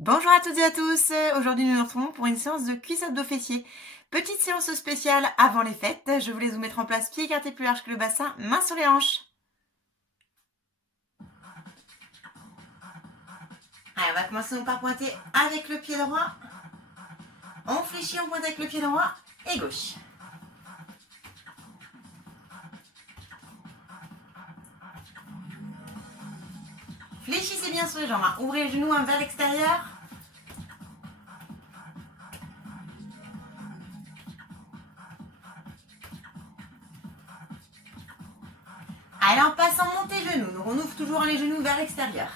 Bonjour à toutes et à tous, aujourd'hui nous nous retrouvons pour une séance de cuisses abdos fessiers. Petite séance spéciale avant les fêtes, je voulais vous mettre en place pieds écartés plus large que le bassin, mains sur les hanches. Allez, on va commencer donc par pointer avec le pied droit. On fléchit, on pointe avec le pied droit et gauche. Fléchissez bien sur les jambes, ouvrez les genoux vers l'extérieur. Allez, en passant, montez les genoux. Donc on ouvre toujours les genoux vers l'extérieur.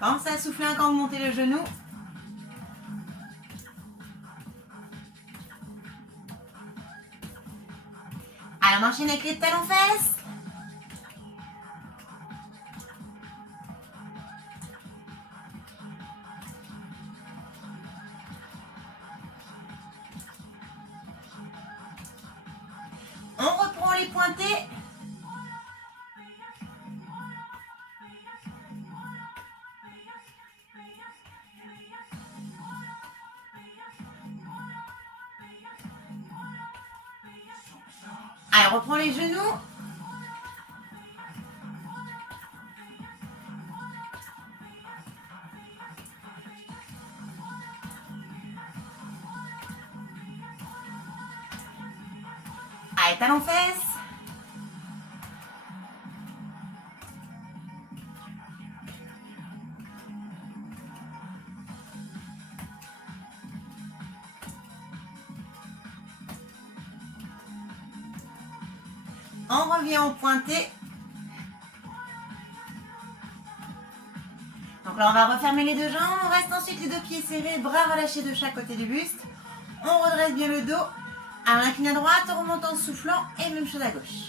Pensez à souffler quand vous montez le genou. Allez, on enchaîne avec les talons-fesses. On reprend les pointés. Allez, on reprend les genoux. Allez, talons-fesses. On revient au pointé. Donc là, on va refermer les deux jambes. On reste ensuite les deux pieds serrés, bras relâchés de chaque côté du buste. On redresse bien le dos. Alors, on incline à droite, on remonte en soufflant et même chose à gauche.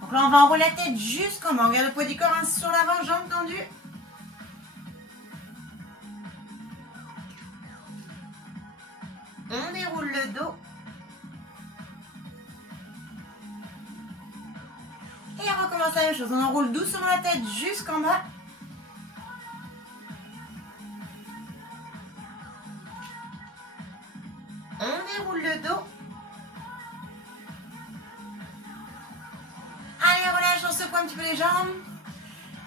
Donc là, on va enrouler la tête jusqu'en bas. On garde le poids du corps sur l'avant, jambes tendues. On déroule le dos. Et on recommence la même chose. On enroule doucement la tête jusqu'en bas. On déroule le dos. Allez, relâche, on secoue un petit peu les jambes.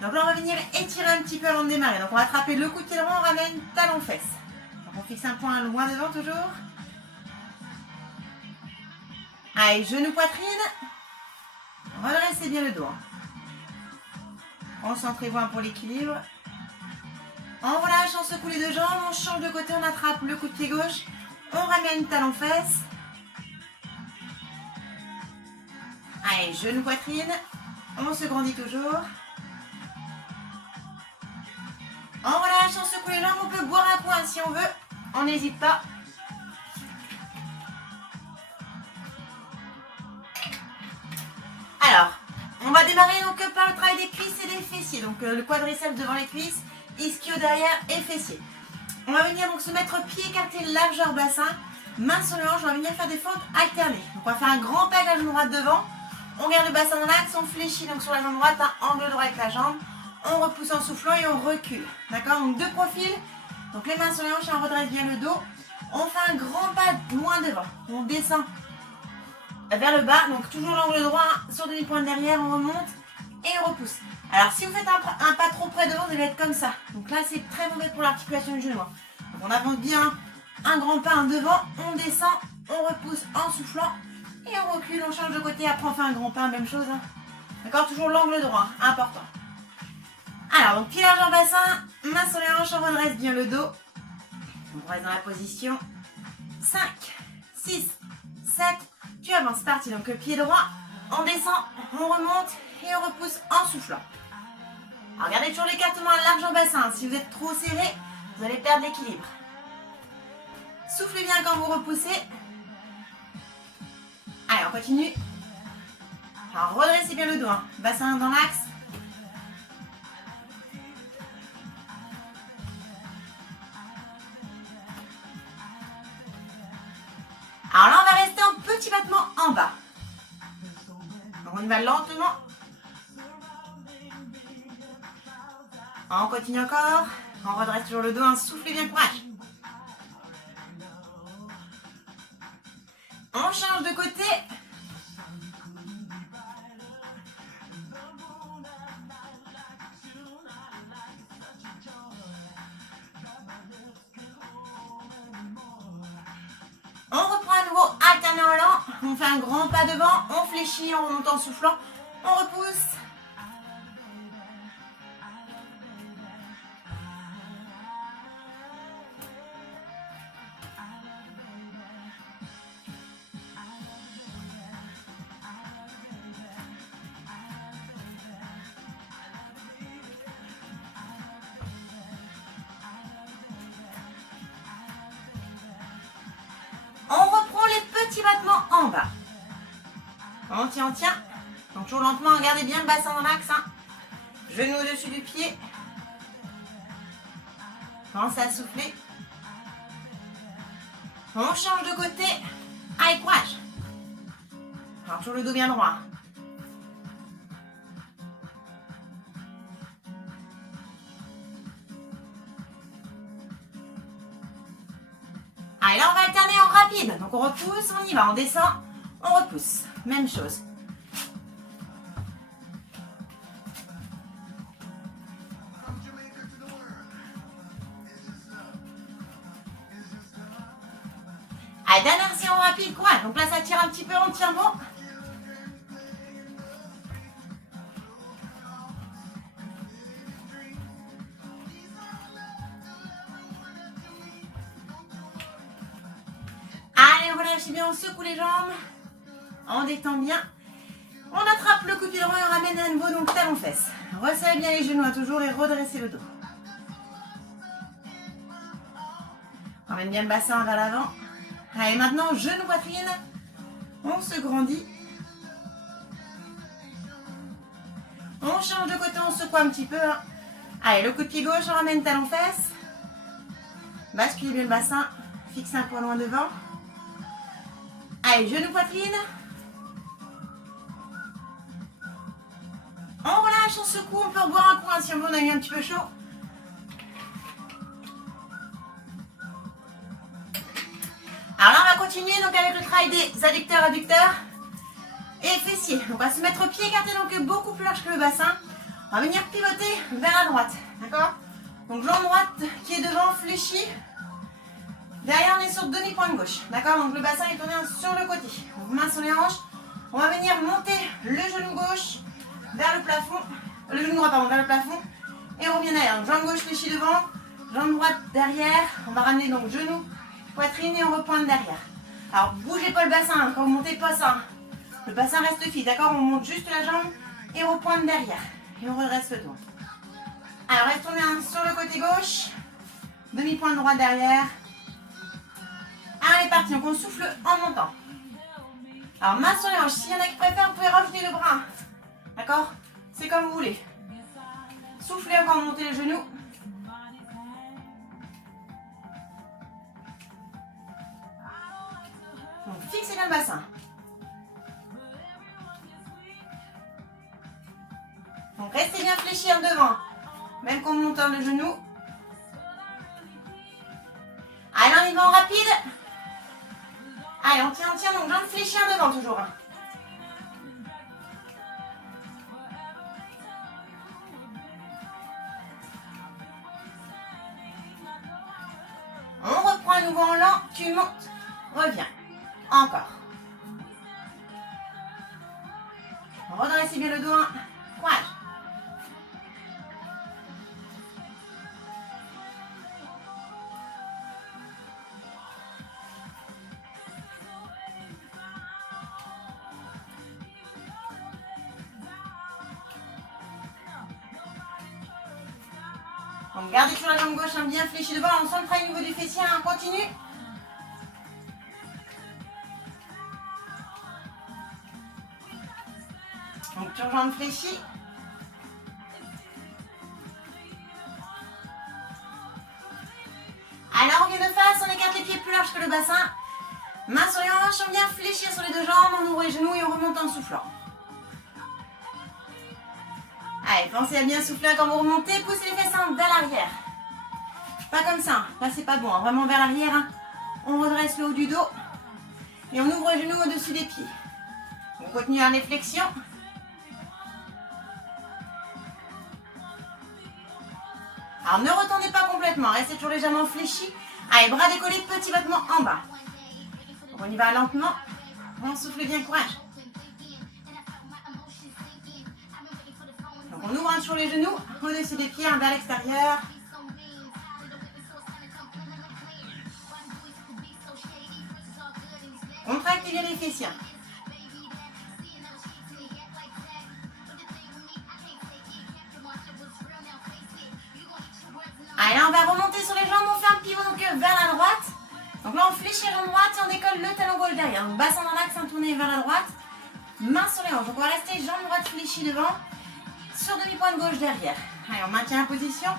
Donc là, on va venir étirer un petit peu avant de démarrer. Donc on va attraper le coup de pied droit, on ramène talon-fesse. Donc on fixe un point loin devant toujours. Allez, genou poitrine. Redressez bien le dos. Concentrez-vous pour l'équilibre. On relâche, on secoue les deux jambes, on change de côté, on attrape le coup de pied gauche. On ramène talon-fesse. Allez, genou poitrine. On se grandit toujours. On relâche, on secoue les jambes, on peut boire un point si on veut. On n'hésite pas. Alors, on va démarrer donc par le travail des cuisses et des fessiers. Donc le quadriceps devant les cuisses, ischio derrière et fessiers. On va venir donc se mettre pied écarté, largeur bassin, mains sur les hanches. On va venir faire des fentes alternées. Donc on va faire un grand pas avec la jambe droite devant. On garde le bassin dans l'axe, on fléchit donc sur la jambe droite, un angle droit avec la jambe. On repousse en soufflant et on recule. D'accord? Donc deux profils. Donc les mains sur les hanches, on redresse bien le dos. On fait un grand pas loin devant. On descend vers le bas, donc toujours l'angle droit sur demi-pointe derrière, on remonte et on repousse. Alors si vous faites un pas trop près devant, vous allez être comme ça. Donc là c'est très mauvais pour l'articulation du genou. Donc on avance bien, un grand pas, un devant, on descend, on repousse en soufflant et on recule, on change de côté, après on fait un grand pas, même chose. D'accord, toujours l'angle droit, important. Alors donc pied large en bassin, main sur les hanches, on redresse bien le dos. On reste dans la position 5, 6, 7, tu avances, parti. Donc le pied droit, on descend, on remonte et on repousse en soufflant. Alors gardez toujours l'écartement large en bassin. Si vous êtes trop serré, vous allez perdre l'équilibre. Soufflez bien quand vous repoussez. Allez, on continue. Alors redressez bien le dos, bassin dans l'axe. Alors là, on va rester en petit battement en bas. Donc on y va lentement. On continue encore. On redresse toujours le dos, soufflez bien, courage. On change de côté. On reprend à nouveau, alternant en lent. On fait un grand pas devant. On fléchit en remontant en soufflant. On repousse. Petit battement en bas. On tient, on tient. Donc toujours lentement, regardez bien le bassin dans l'axe. Genou au-dessus du pied. Commencez à souffler. On change de côté. Allez, courage. Alors toujours le dos bien droit. Allez, là on va alterner en rapide. Donc on repousse, on y va, on descend, on repousse. Même chose. Allez, dernière séance rapide, courage. Donc là ça tire un petit peu, on tient bon. Relâchez bien, on secoue les jambes, on détend bien, on attrape le coup de pied droit et on ramène à nouveau, donc talon fesses. Resserrez bien les genoux toujours et redressez le dos. On ramène bien le bassin vers l'avant. Allez, maintenant genou poitrine, on se grandit. On change de côté, on secoue un petit peu. Allez, le coup de pied gauche, on ramène talon fesses. Basculez bien le bassin, fixez un point loin devant. Allez, genou poitrine. On relâche, on secoue, on peut reboire un coup si on a eu un petit peu chaud. Alors là, on va continuer donc avec le travail des adducteurs, adducteurs et fessiers. Donc on va se mettre pied écarté, donc beaucoup plus large que le bassin. On va venir pivoter vers la droite, d'accord? Donc jambe droite qui est devant, fléchie. Derrière, on est sur demi-pointe gauche, d'accord? Donc le bassin est tourné sur le côté. Donc main sur les hanches. On va venir monter le genou gauche vers le plafond. Le genou droit, pardon, vers le plafond. Et on revient derrière. Donc jambe gauche fléchie devant, jambe droite derrière. On va ramener donc genou, poitrine et on repointe derrière. Alors bougez pas le bassin, quand vous montez pas ça. Le bassin reste fixe, d'accord? On monte juste la jambe et on repointe derrière. Et on redresse le dos. Alors reste tourné sur le côté gauche. Demi-pointe droite derrière. Allez, parti, donc on souffle en montant. Alors, main sur les hanches. S'il y en a qui préfèrent, vous pouvez rajouter le bras. D'accord? C'est comme vous voulez. Soufflez encore, montez les genoux. Donc, fixez bien le bassin. Donc, restez bien fléchis en devant. Même qu'on monte le genou. Allez, on y va en rapide. Allez, on tient, donc jambe fléchie en devant toujours. On reprend à nouveau en lent, tu montes, reviens. Encore. Redressez bien le dos, courage. Donc gardez sur la jambe gauche bien fléchie devant, on sent le travail au niveau du fessier, on continue. Donc sur jambe fléchie. Alors on vient de face, on écarte les pieds plus larges que le bassin. Main sur les hanches, on vient fléchir sur les deux jambes, on ouvre les genoux et on remonte en soufflant. Allez, pensez à bien souffler quand vous remontez, poussez les fesses vers l'arrière. Pas comme ça, là c'est pas bon, hein. Vraiment vers l'arrière. Hein. On redresse le haut du dos et on ouvre les genoux au-dessus des pieds. On continue la réflexion. Alors ne retendez pas complètement, restez toujours légèrement fléchis. Allez, bras décollés, petit battement en bas. Donc on y va lentement, on souffle bien, courage. Donc on ouvre sur les genoux, au-dessus des pieds, vers l'extérieur. Contractez bien les fessiers. Allez, on va remonter sur les jambes, on fait un pivot donc vers la droite. Donc là, on fléchit la jambe droite et on décolle le talon gauche derrière. Donc bassin dans l'axe, tourné vers la droite. Main sur les hanches. Donc on va rester jambe droite fléchie devant. Sur demi-pointe gauche derrière. Allez, on maintient la position.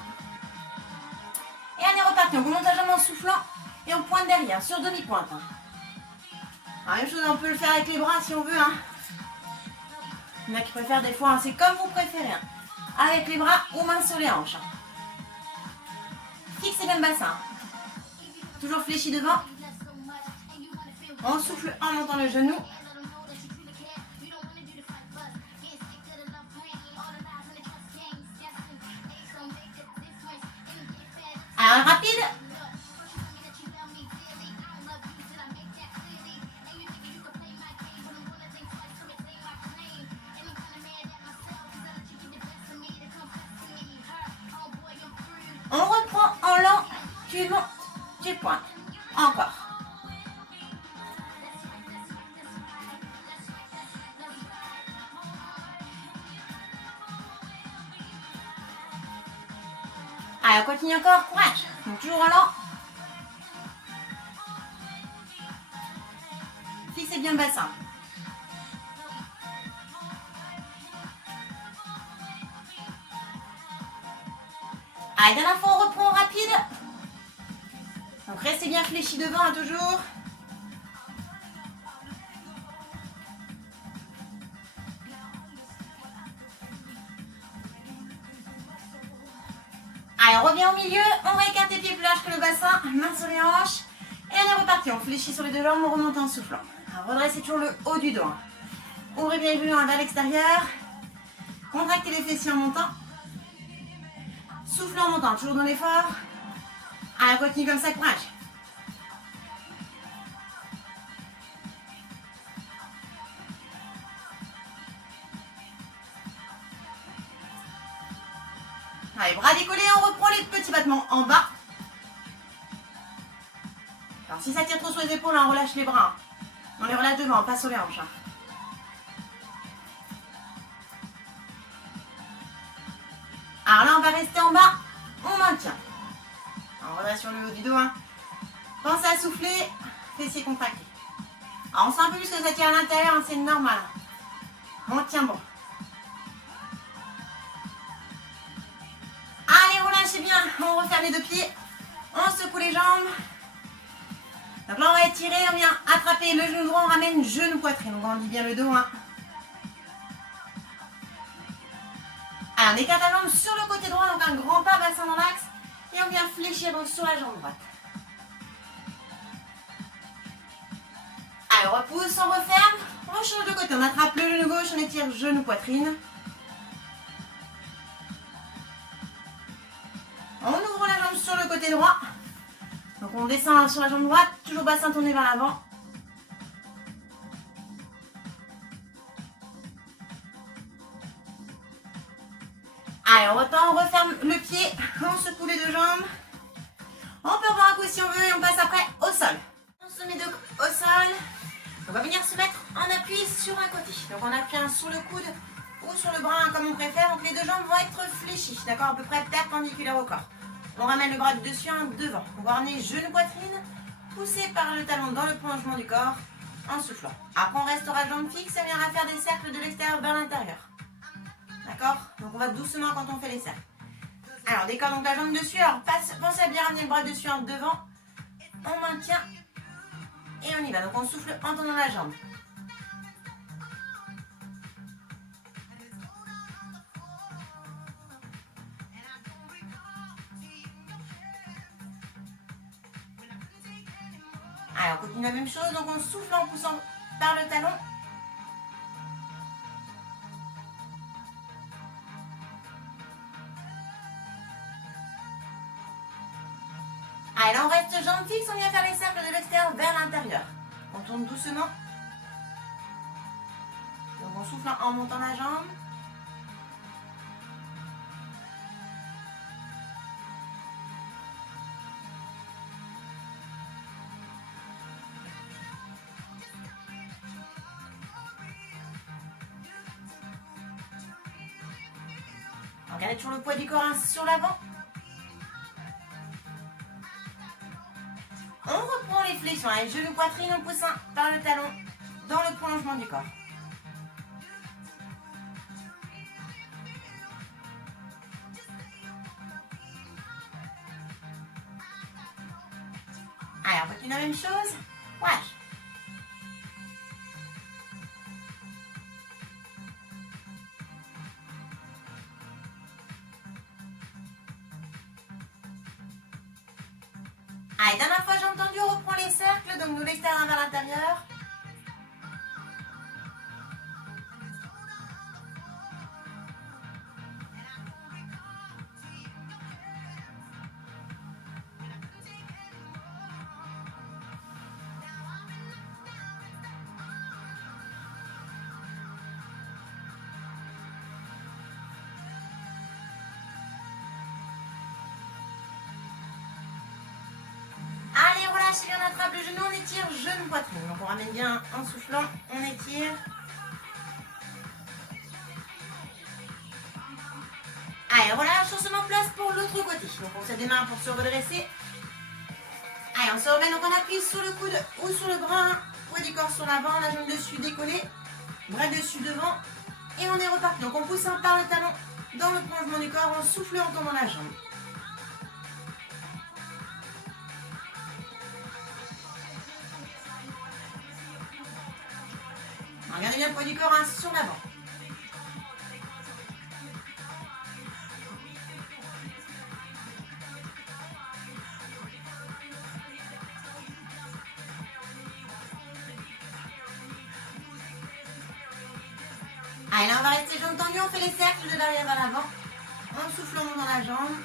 Et allez, reparti. On remonte la jambe en soufflant et on pointe derrière, sur demi-pointe. Alors, même chose, on peut le faire avec les bras si on veut. Hein. Il y en a qui préfèrent des fois, hein. C'est comme vous préférez. Hein. Avec les bras ou main sur les hanches. Fixez bien le bassin. Toujours fléchi devant. On souffle en montant le genou. Alors rapide. On reprend en lent. Tu montes, tu pointes. Encore. Allez, on continue encore, courage. Donc toujours en lent. Fixez bien le bassin. Allez, dernière fois, on reprend rapide. Donc restez bien fléchis devant, hein, toujours. Allez, on revient au milieu, on réécarte les pieds plus larges que le bassin, main sur les hanches. Et on est reparti, on fléchit sur les deux jambes, on remonte en soufflant. Alors, redressez toujours le haut du dos. Hein. Ouvrez bien les genoux vers l'extérieur. Contractez les fessiers en montant. Soufflez en montant, toujours dans l'effort. Allez, on continue comme ça, courage. Allez, bras décollés, on reprend les petits battements en bas. Alors si ça tire trop sur les épaules, on relâche les bras. On les relâche devant, pas sur les hanches. Alors là, on va rester en bas, on maintient. Alors, on redresse sur le haut du dos. Hein. Pensez à souffler, fessiers contractés. Alors on sent un peu plus que ça tire à l'intérieur, hein, c'est normal. On tient bon. Allez, relâchez bien, on referme les deux pieds. On secoue les jambes. Donc là, on va étirer, on vient attraper le genou droit, on ramène genou poitrine. On grandit bien le dos. Hein. Alors, on écarte la jambe sur le côté droit, donc un grand pas, bassin dans l'axe. Et on vient fléchir donc sur la jambe droite. Alors, on repousse, on referme. On change de côté, on attrape le genou gauche, on étire genou poitrine. On ouvre la jambe sur le côté droit. Donc on descend sur la jambe droite, toujours bassin tourné vers l'avant. Allez, on retend, on referme le pied, on secoue les deux jambes. On peut revoir un coup si on veut et on passe après au sol. On se met donc au sol. On va venir se mettre en appui sur un côté. Donc on appuie un sur le coude ou sur le bras comme on préfère. Donc les deux jambes vont être fléchies, d'accord, à peu près perpendiculaires au corps. On ramène le bras du dessus en devant. On va ramener genou poitrine, poussé par le talon dans le prolongement du corps, en soufflant. Après on restera jambes fixes, ça viendra faire des cercles de l'extérieur vers l'intérieur. D'accord? Donc on va doucement quand on fait les cercles. Alors on décolle donc la jambe dessus. Alors pensez à bien ramener le bras dessus en devant. On maintient. Et on y va. Donc on souffle en tendant la jambe. Allez, on continue la même chose. Donc on souffle en poussant par le talon. Allez, là on reste jambes fixes, on vient faire les cercles de l'extérieur vers l'intérieur. On tourne doucement. Donc on souffle en montant la jambe. On garde toujours le poids du corps sur l'avant. On reprend les flexions, allez, genou, poitrine, on pousse par le talon dans le prolongement du corps. Allez, on continue la même chose. Wesh. Allez, dernière fois, j'ai entendu, on reprend les cercles, donc nous l'extérieur vers l'intérieur. Allez, relâche, on attrape le genou, on étire, genou, poitrine. Donc on ramène bien en soufflant, on étire. Allez, relâche, on se met en place pour l'autre côté. Donc on se démarre pour se redresser. Allez, on se remet, donc on appuie sur le coude ou sur le bras, poids du corps sur l'avant, la jambe dessus décollée, bras dessus devant. Et on est reparti. Donc on pousse par le talon dans le prolongement du corps, on souffle en tombant la jambe. Regardez bien le poids du corps sur l'avant. Allez, là on va rester jambes tendues, on fait les cercles de l'arrière vers l'avant. En soufflant dans la jambe.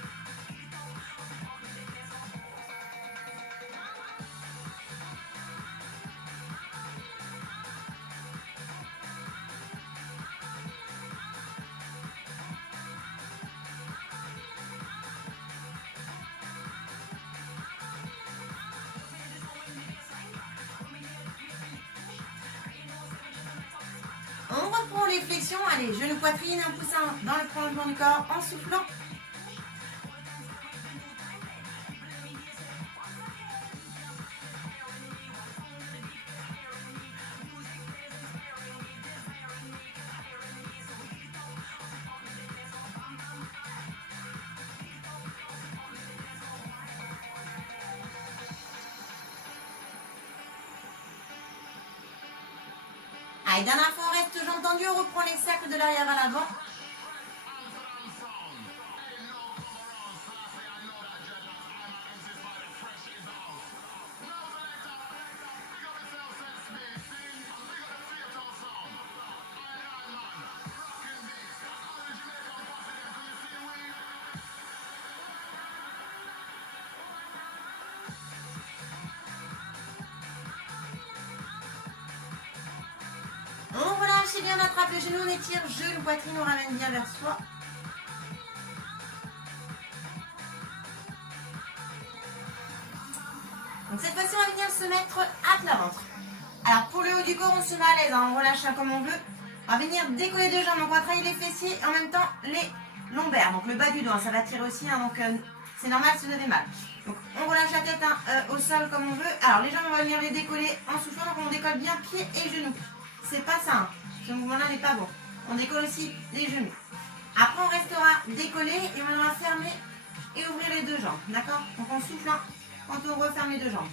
On reprend les flexions, allez, genou, poitrine, un poussin dans le prolongement du corps en soufflant. Allez, dernière fois, on reste jambes tendues, on reprend les cercles de l'arrière à l'avant. On relâche et bien, on attrape le genou, on étire, genou, poitrine, on ramène bien vers soi. Donc cette fois-ci, on va venir se mettre à plat ventre. Alors pour le haut du corps, on se met à l'aise, on relâche comme on veut. On va venir décoller deux jambes, donc on va travailler les fessiers et en même temps les lombaires, donc le bas du dos, ça va tirer aussi, donc c'est normal si vous avez mal. Donc on relâche la tête au sol comme on veut. Alors les jambes, on va venir les décoller en soufflant, donc on décolle bien pieds et genoux. C'est pas ça, ce mouvement-là n'est pas bon. On décolle aussi les genoux. Après on restera décollé et on va fermer et ouvrir les deux jambes, d'accord? Donc on souffle quand on referme les deux jambes.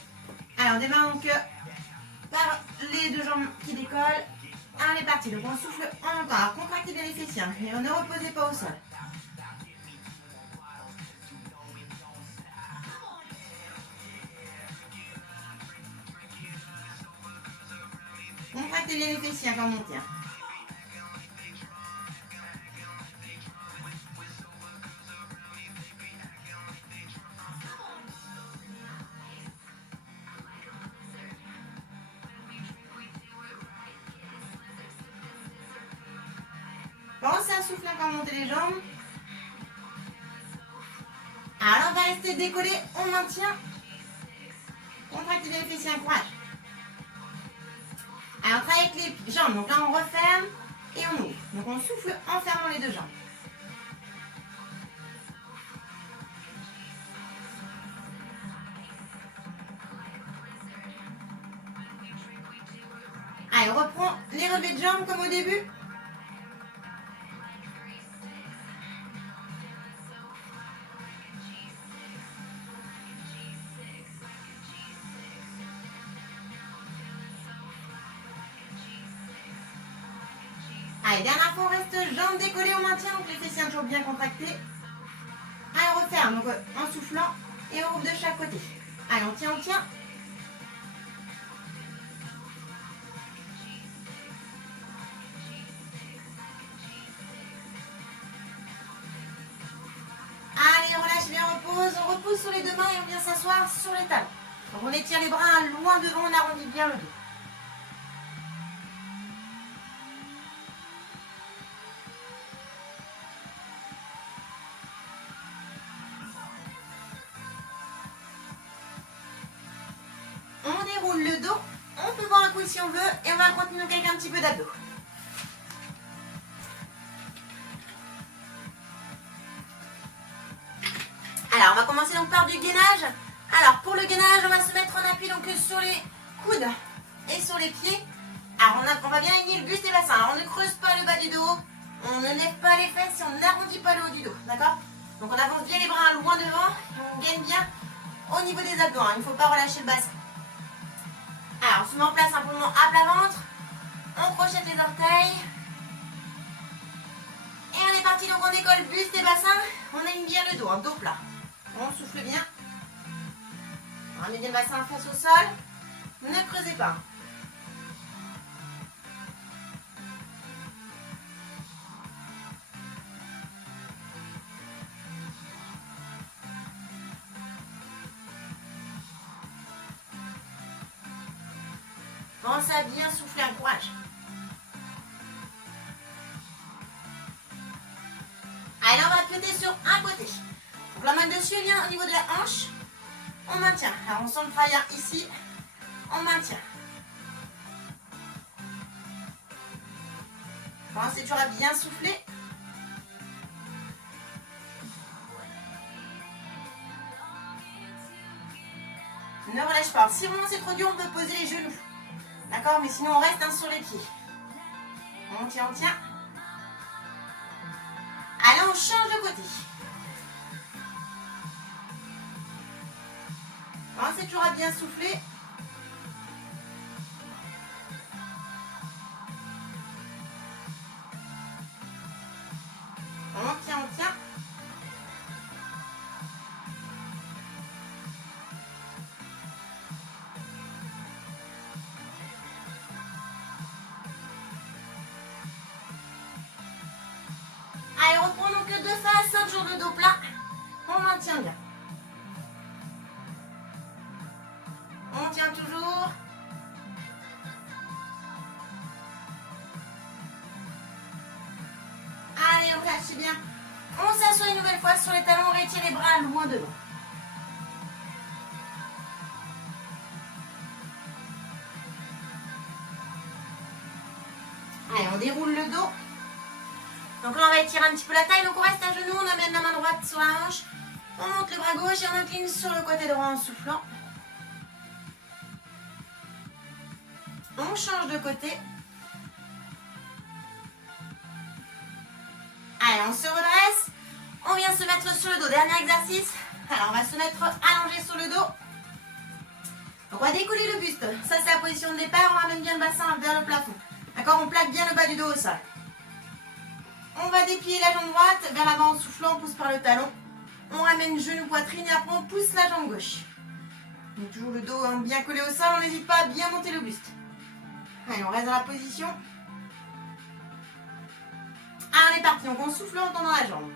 Alors on démarre donc par les deux jambes qui décollent. On est parti, donc on souffle en montant. Alors contractez bien les fessiers, hein, et ne reposez pas au sol. Contractez bien les fessiers quand on monte. Pensez à souffler quand on monte les jambes. Alors on va rester décollé, on maintient. Contractez bien les fessiers, courage. Alors on travaille avec les jambes, donc là on referme et on ouvre. Donc on souffle en fermant les deux jambes. Allez, on reprend les relevés de jambes comme au début. Allez, dernière fois, on reste jambes décollées, on maintient, donc les fessiers toujours bien contractés. Allez, on referme, donc en soufflant et on ouvre de chaque côté. Allez, on tient, on tient. Allez, on relâche bien, on repose sur les deux mains et on vient s'asseoir sur les talons. Donc on étire les bras loin devant, on arrondit bien le dos. On déroule le dos, on peut voir un coup si on veut et on va continuer avec un petit peu d'abdos. Alors on va commencer donc par du gainage. Alors pour le gainage, on va se mettre en appui donc sur les coudes et sur les pieds. Alors on va bien aligner le buste et le bassin. Alors on ne creuse pas le bas du dos, on ne lève pas les fesses et on n'arrondit pas le haut du dos, d'accord? Donc on avance bien les bras loin devant et on gagne bien au niveau des abdos, hein. Il ne faut pas relâcher le bassin. Alors on se met en place un peu à plat ventre, on crochette les orteils. Et on est parti, donc on décolle buste et bassin, on aligne bien le dos, dos plat. On souffle bien. On met bien le bassin face au sol. Ne creusez pas. Pensez à bien souffler, un courage. Allez, on va pioter sur un côté. Donc la main dessus vient au niveau de la hanche. On maintient. Alors on sent le travail ici. On maintient. Pensez toujours à bien souffler. Ne relâche pas. Si vraiment c'est trop dur, on peut poser les genoux. D'accord? Mais sinon on reste sur les pieds. On tient, on tient. Allez, on change de côté. Pensez toujours à bien souffler. On tient, on tient. Allez, reprends donc deux faces, ceinture de dos plat. On maintient bien. On tient toujours. Allez, on relâche bien. On s'assoit une nouvelle fois sur les talons, on retire les bras loin devant. Allez, on déroule le dos. Donc là, on va étirer un petit peu la taille. Donc on reste à genoux, on amène la main droite sur la hanche. On monte le bras gauche et on incline sur le côté droit en soufflant. On change de côté. Allez, on se redresse. On vient se mettre sur le dos. Dernier exercice. Alors, on va se mettre allongé sur le dos. Donc on va décoller le buste. Ça c'est la position de départ. On ramène bien le bassin vers le plafond. D'accord, on plaque bien le bas du dos au sol. On va déplier la jambe droite vers l'avant en soufflant, on pousse par le talon. On ramène genou, poitrine et après on pousse la jambe gauche. Donc toujours le dos bien collé au sol, on n'hésite pas à bien monter le buste. Allez, on reste dans la position. Ah, on est parti, donc on souffle en tendant la jambe.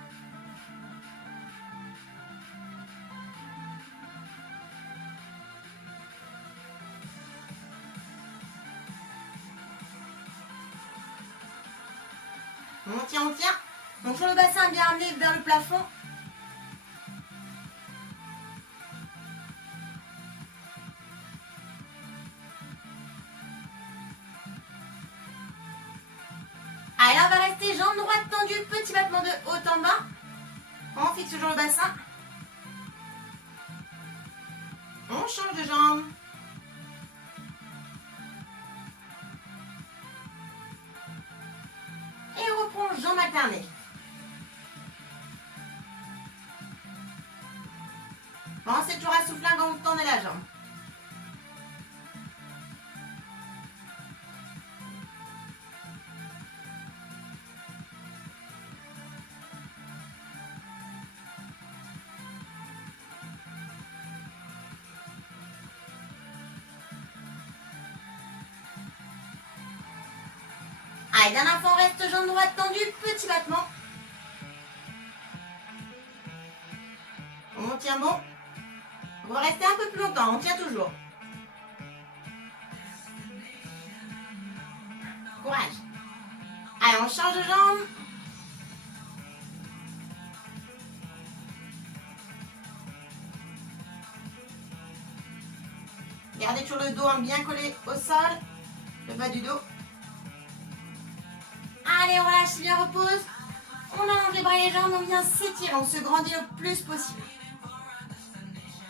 On tient, on tient. Donc sur le bassin bien ramené vers le plafond. Allez, là on va rester jambe droite tendue, petit battement de haut en bas. On fixe toujours le bassin. On change de jambe. Et on reprend jambe alternée. Bon, c'est toujours à souffler quand vous tendez la jambe. Allez, dernière fois, on reste jambe droite tendue, petit battement. On tient bon. On va rester un peu plus longtemps, on tient toujours. Courage. Allez, on change de jambe. Gardez toujours le dos bien collé au sol, le bas du dos. Allez, on relâche, bien repose. On allonge les bras et les jambes, on vient s'étirer, on se grandit le plus possible.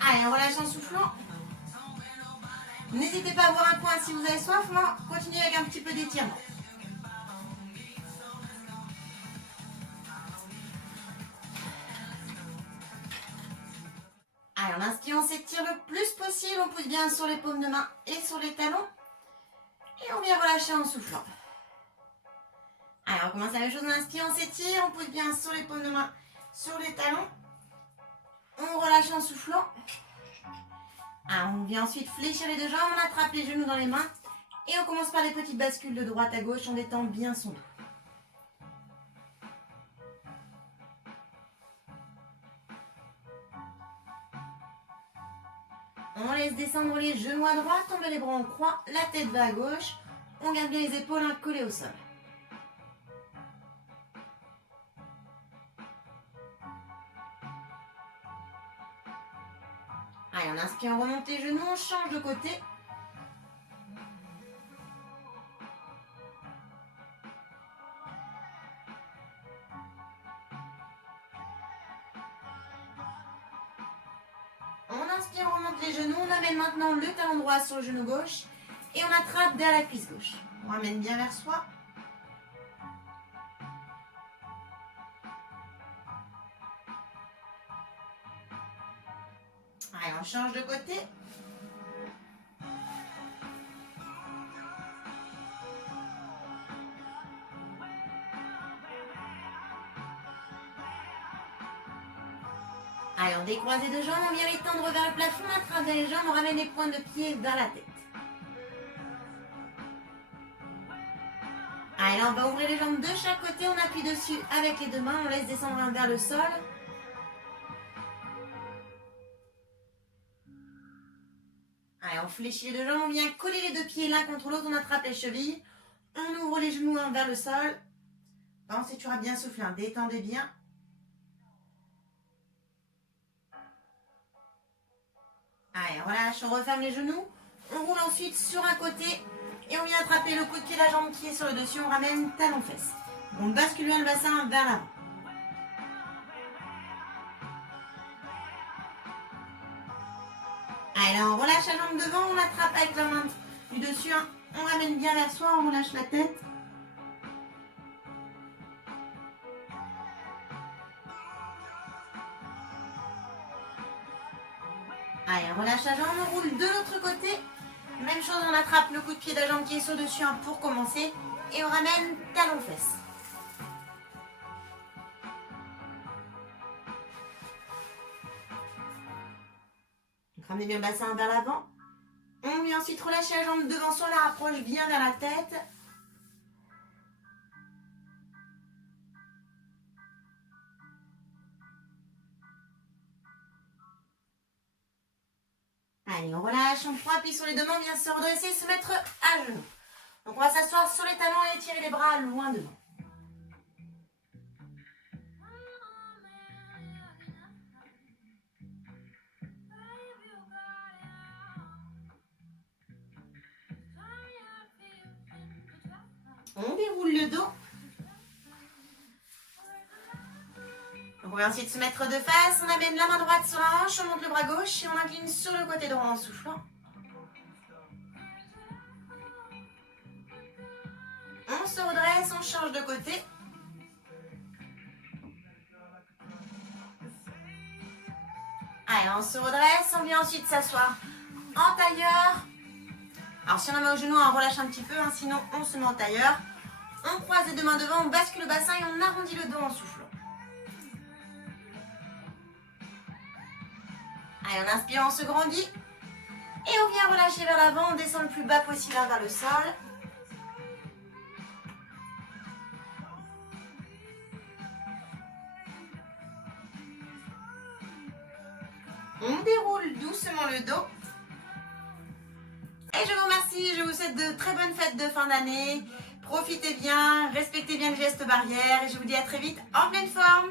Allez, on relâche en soufflant. N'hésitez pas à boire un coin si vous avez soif, moi, continuez avec un petit peu d'étirement. Allez, on inspire, on s'étire le plus possible, on pousse bien sur les paumes de main et sur les talons. Et on vient relâcher en soufflant. Allez, on recommence la même chose, on inspire, on s'étire, on pousse bien sur les paumes de main, sur les talons. On relâche en soufflant. Alors, on vient ensuite fléchir les deux jambes, on attrape les genoux dans les mains. Et on commence par des petites bascules de droite à gauche, on détend bien son dos. On laisse descendre les genoux à droite, on met les bras en croix, la tête va à gauche. On garde bien les épaules collées au sol. Allez, on inspire, on remonte les genoux, on change de côté. On inspire, on remonte les genoux, on amène maintenant le talon droit sur le genou gauche et on attrape derrière la cuisse gauche. On ramène bien vers soi. Allez, on change de côté. Allez, on décroise les deux jambes, on vient les tendre vers le plafond, on attrape les jambes, on ramène les pointes de pied vers la tête. Allez, là on va ouvrir les jambes de chaque côté, on appuie dessus avec les deux mains, on laisse descendre vers le sol. Allez, on fléchit les deux jambes, on vient coller les deux pieds l'un contre l'autre, on attrape les chevilles. On ouvre les genoux vers le sol. Pensez toujours à bien souffler, détendez bien. Allez, on relâche, on referme les genoux. On roule ensuite sur un côté et on vient attraper le coup de pied, la jambe qui est sur le dessus. On ramène talon-fesse. On bascule bien le bassin vers l'avant. Allez, là, on relâche la jambe devant, on attrape avec la main du dessus. On ramène bien vers soi, on relâche la tête. Allez, on relâche relâche la jambe, on roule de l'autre côté. Même chose, on attrape le coup de pied de la jambe qui est sur dessus pour commencer. Et on ramène talon-fesse. Ramenez bien le bassin vers l'avant. On vient ensuite relâcher la jambe devant soi, la rapproche bien vers la tête. Allez, on relâche, on prend appui sur les deux mains, on vient se redresser, se mettre à genoux. Donc on va s'asseoir sur les talons et étirer les bras loin devant. On déroule le dos. Donc on va ensuite se mettre de face, on amène la main droite sur la hanche, on monte le bras gauche et on incline sur le côté droit en soufflant. On se redresse, on change de côté. Allez, on se redresse, on vient ensuite s'asseoir en tailleur. Alors si on la met au genou, on relâche un petit peu, sinon on se met en tailleur. On croise les deux mains devant, on bascule le bassin et on arrondit le dos en soufflant. Allez, on inspire, on se grandit. Et on vient relâcher vers l'avant, on descend le plus bas possible vers le sol. On déroule doucement le dos. Et je vous remercie, je vous souhaite de très bonnes fêtes de fin d'année. Profitez bien, respectez bien le geste barrière et je vous dis à très vite en pleine forme.